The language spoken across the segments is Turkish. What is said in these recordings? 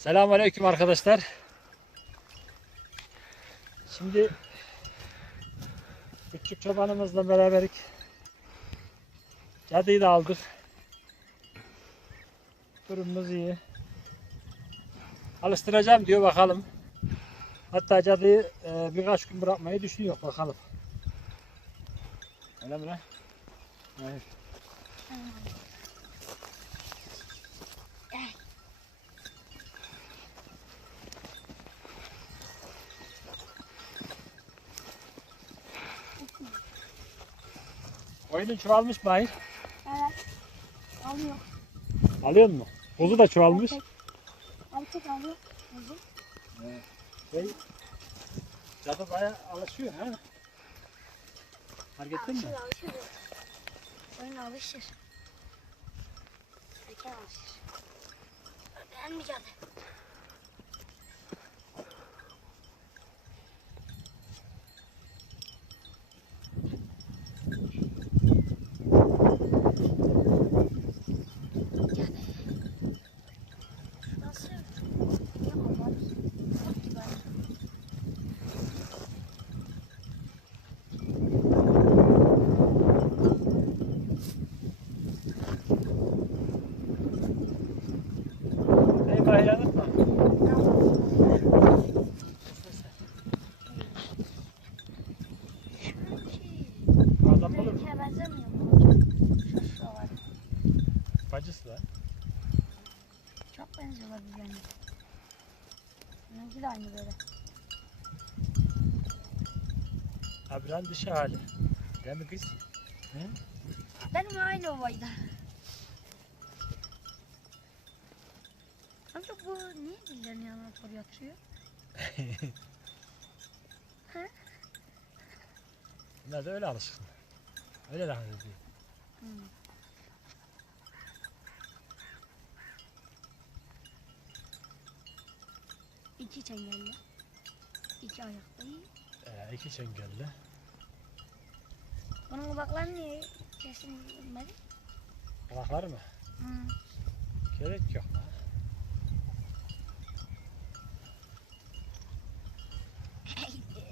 Selamünaleyküm arkadaşlar. Şimdi küçük çobanımızla beraberlik cadıyı da aldık. Durumumuz iyi. Alıştıracağım diyor bakalım. Hatta cadıyı e, birkaç gün bırakmayı düşünüyor bakalım. Öyle mi lan? Evet. Oyunun çoğalmış mı hayır? Evet. Alıyor. Alıyor mu? Kuzu da çoğalmış. Erkek. Erkek alıyor. Kuzu. Şey, cadı baya alışıyor ha. Fark ettin mi? Alışır alışır. Oyun alışır. Erkek alışır. Ben mi cadı? Nasıl? Yapamam. Çok kibar. Hey bayram mı? Adam olur mu? Benimkine benzemiyor mu? Şu şuralar. Bacısı da. Çok benziyorlar birbirine. Benimki de aynı böyle. Abiran dişi hali. Değil mi kız? He? Benim aynı ovaydı. Amca bu niye dillerini yanına doğru yatırıyor? Bunlar da öyle alışkın. Öyle rahat ediyor. Hmm. İki çengelli. İki ayaklı. Ee, iki çengelli. Bunun kulakları niye kesilmedi? Kulakları mı? Hmm. Gerek yok. lan.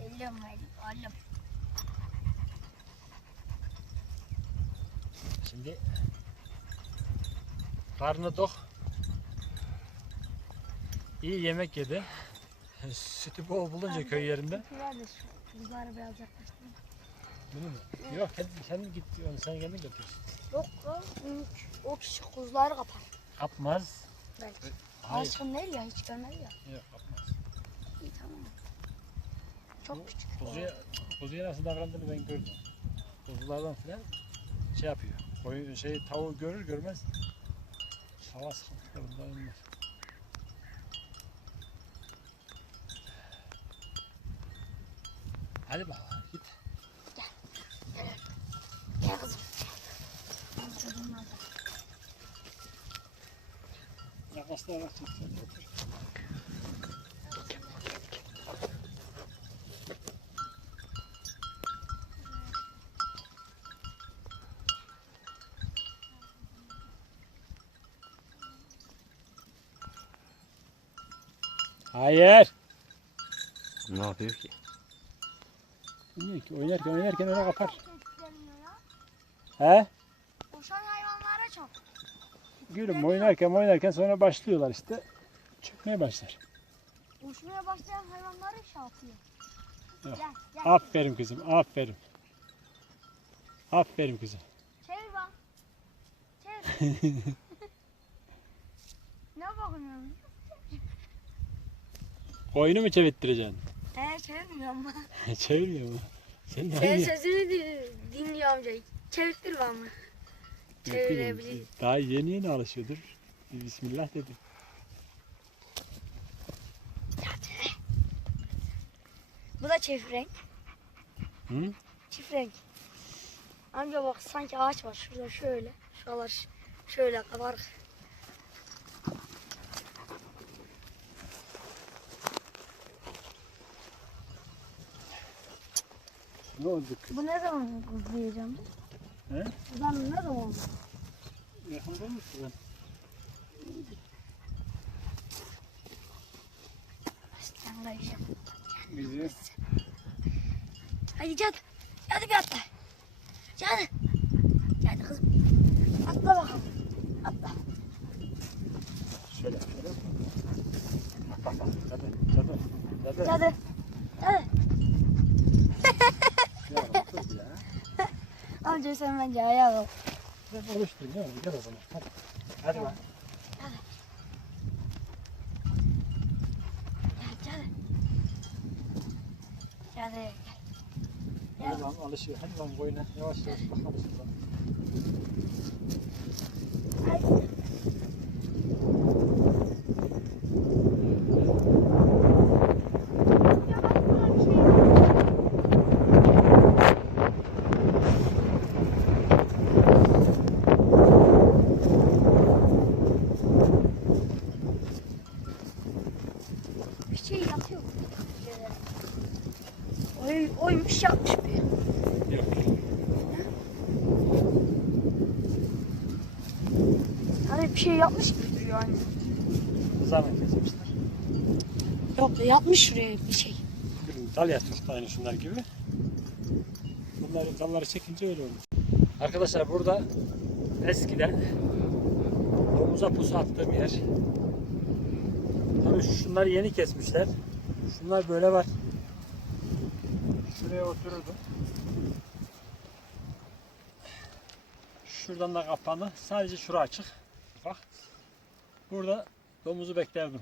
Elim elim. Şimdi karnı tok. İyi yemek yedi. Sütü bol bulunca köy yerinde. Ver de şu kızları biraz yaklaştırma. Bunu mu? Yok kendin, kendin git onu sen kendin götürsün. Yok o, o kişi kuzuları kapar. Kapmaz. Belki. Hayır. Alışkın değil ya hiç görmedi ya. Yok kapmaz. İyi tamam. Çok küçük. Kuzuya, kuzuya nasıl davrandığını ben gördüm. Kuzulardan filan şey yapıyor. Koyun, şey tavuğu görür görmez hava sıkıntılarından inmez. Hadi bakalım git. Gel kızım. Çocuğun orada. Yaklaştırarak çek sen de otur. Hayır. Ne yapıyor ki? Bilmiyorum ki oynarken oynarken öyle kapar. He? Uçan hayvanlara çok. Gülüm oynarken oynarken sonra başlıyorlar işte. Çökmeye başlar. Uçmaya başlayan hayvanları şey yapıyor. Gel gel. Aferin kızım aferin. Aferin kızım. Çevir bak. Çevir. ne bakıyorsun? Koyunu mu çevirttireceksin? He çevirmiyorum ben. Çevirmiyor mu? Sen Senin aynı. sözünü di- dinliyor amca. Çevirtir bana. Çevirebilir. Daha yeni yeni alışıyordur. Bir Bismillah dedi. Bu da çift renk. Hı? Çift renk. Amca bak sanki ağaç var şurada şöyle. Şuralar ş- şöyle kadar. Ne oldu kız? Bu ne zaman kuzlayacağım? He? Ben ne zaman? Yakında mısın? Anlayacağım. Bizi Hadi Cadı. Cadı bir atla. Cadı. Cadı kızım. Atla bakalım. Atla. şöyle şöyle. Bak bak bak. Cadı. Cadı. Cadı. Cadı. Cadı. Ya kız ya. Amca sen bence ayağa kalk. Ben oluşturayım değil mi? Gel o zaman. Hadi. Hadi. Cadı. Cadı. Hadi lan alışıyor. Hadi lan boyuna. Yavaş yavaş bakalım şuradan. Hadi. Şey yapıyor. Oy, oymuş yapmış bir. Yok. Hani bir şey yapmış gibi duruyor aynı. Zahmet kesmişler. Yok yapmış şuraya bir şey. Dal yatmış aynı şunlar gibi. Bunları dalları çekince öyle olmuş. Arkadaşlar burada eskiden domuza pusu attığım yer. Tabii şunları yeni kesmişler. Şunlar böyle var. Şuraya otururdum. Şuradan da kapanı. Sadece şura açık. Bak. Burada domuzu beklerdim.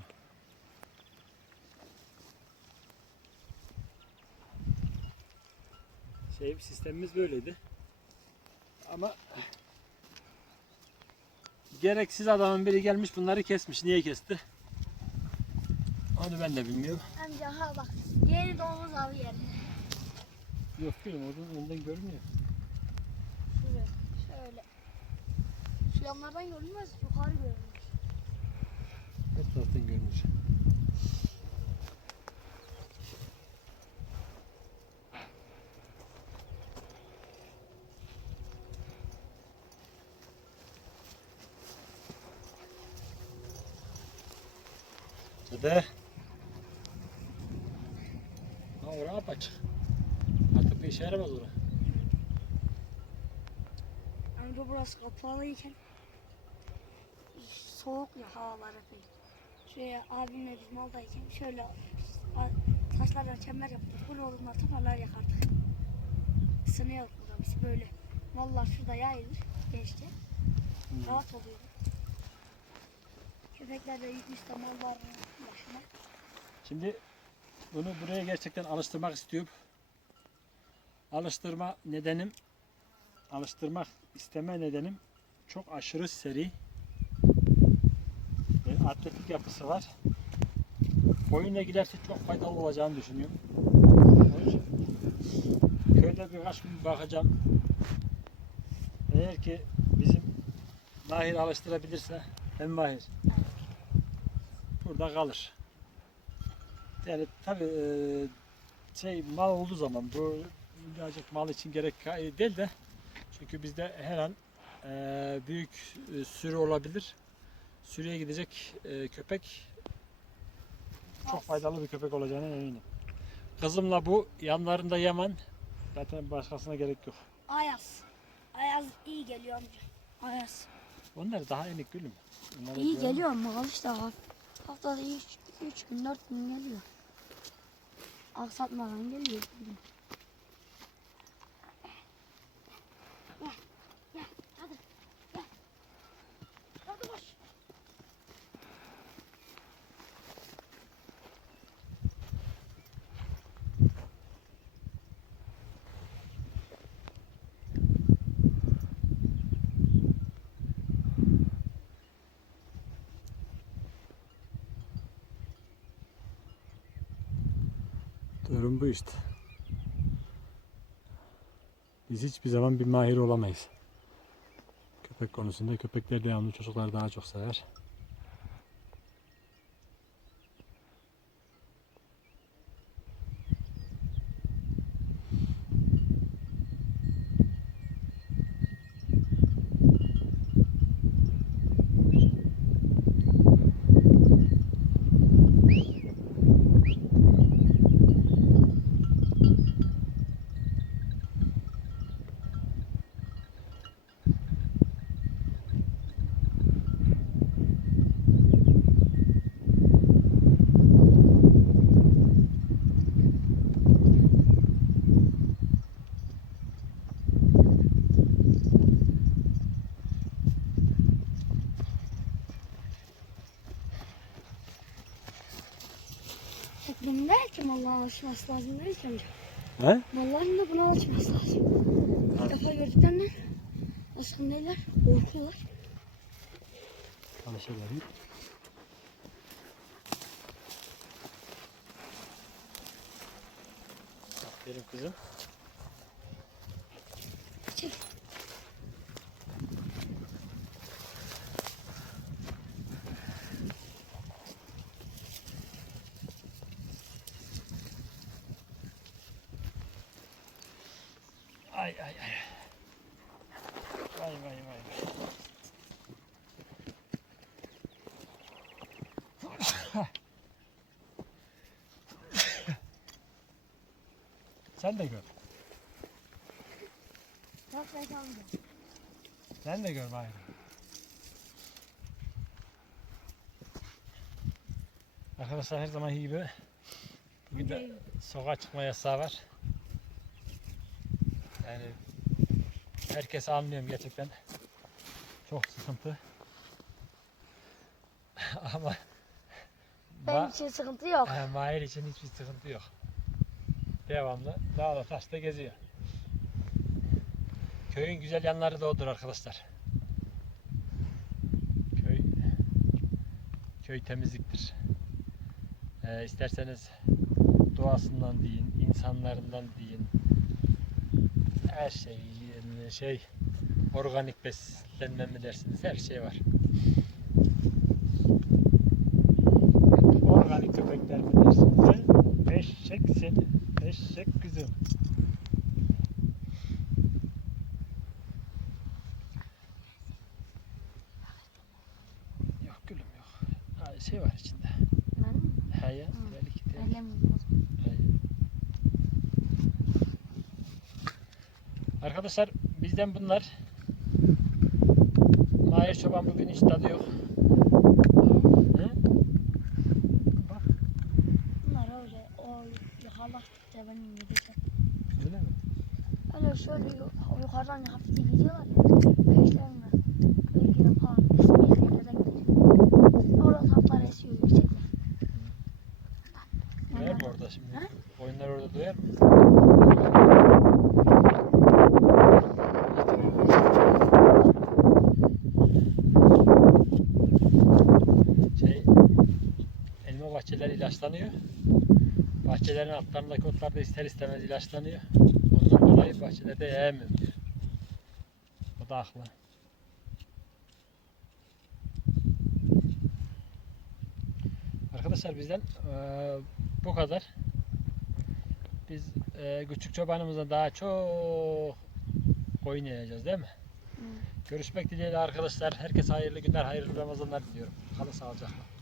şey sistemimiz böyleydi. Ama gereksiz adamın biri gelmiş bunları kesmiş. Niye kesti? Onu ben de bilmiyorum. Amca ha bak. Yeni domuz avı yeri. Yok gülüm oradan önden görünüyor. Şuraya. Şöyle. Şu yanlardan görünmez. Yukarı görünür. Her taraftan görünür. Dede. Ha oraya apaçık. Artık bir işe yaramaz oraya. Amca burası kapalıyken soğuk ya havalar epey. Şuraya abimle biz maldayken şöyle taşlarla çember yaptık. Bunu odunlar toparlar yakardık. Isınıyor burada biz böyle. Mallar şurada yayılır gençte. Rahat oluyor. Köpekler de yükmüş de malların başına. Şimdi bunu buraya gerçekten alıştırmak istiyorum. Alıştırma nedenim, alıştırmak isteme nedenim çok aşırı seri ve atletik yapısı var. Oyuna giderse çok faydalı olacağını düşünüyorum. Köyde birkaç gün bakacağım. Eğer ki bizim Mahir alıştırabilirse hem Mahir burada kalır. Yani tabii e, şey mal olduğu zaman bu birazcık mal için gerek ka- değil de çünkü bizde her an e, büyük e, sürü olabilir. Sürüye gidecek e, köpek çok faydalı bir köpek olacağına eminim. Kızımla bu yanlarında yaman zaten başkasına gerek yok. Ayaz. Ayaz iyi geliyor amca. Ayaz. Onlar daha enik gülüm. Onlara İyi güven- geliyor ama işte haftada 3 gün 4 gün geliyor. Aksatmadan geliyor. Durum bu işte. Biz hiçbir zaman bir mahir olamayız. Köpek konusunda köpekler devamlı çocuklar daha çok sever. Bunun malların alışması lazım değil ki amca. He? Malların da buna alışması lazım. İlk defa gördüklerinden alışkın değiller. Korkuyorlar. Alışırlar. Aferin kızım. Çek. Sen de gör. Bak ben amca. Sen de gör bari. Arkadaşlar her zamanki gibi bugün de sokağa çıkma yasağı var. Yani herkes anlıyorum gerçekten. Çok sıkıntı. Ama Benim Ma- için sıkıntı yok. He, Mahir için hiçbir sıkıntı yok. Devamlı dağda taşta geziyor. Köyün güzel yanları da odur arkadaşlar. Köy köy temizliktir. Ee, isterseniz doğasından deyin, insanlarından deyin. Her şey, şey organik beslenme mi dersiniz? Her şey var. Organik köpekler mi dersiniz? he? Eşek seni, eşek kızım. Yok gülüm yok. Ha, şey var içinde. Ya. Öyle mi? He. Arkadaşlar bizden bunlar. Mahir Çoban bugün hiç tadı yok. Hı? Bak Bunlar öyle o yukarılaştıkça benim yedikler. öyle mi? Öyle şöyle yu- yukarıdan hafif gidiyorlar ya. Peşlerine. Bölgede falan. Esmeyen yerlere gidiyor. Orada tatlar esiyor yüksek mi? Duyar mı orada şimdi? Ha? Oyunlar orada duyar mı? Şey, elma bahçeleri ilaçlanıyor. Bahçelerin altlarındaki otlar da ister istemez ilaçlanıyor. Ondan dolayı bahçelerde yiyemiyorum diyor. O da haklı. Arkadaşlar bizden eee, bu kadar. Biz eee, küçük çobanımıza daha çok koyun yiyeceğiz değil mi? Görüşmek dileğiyle arkadaşlar. Herkese hayırlı günler, hayırlı Ramazanlar diliyorum. Kalın sağlıcakla.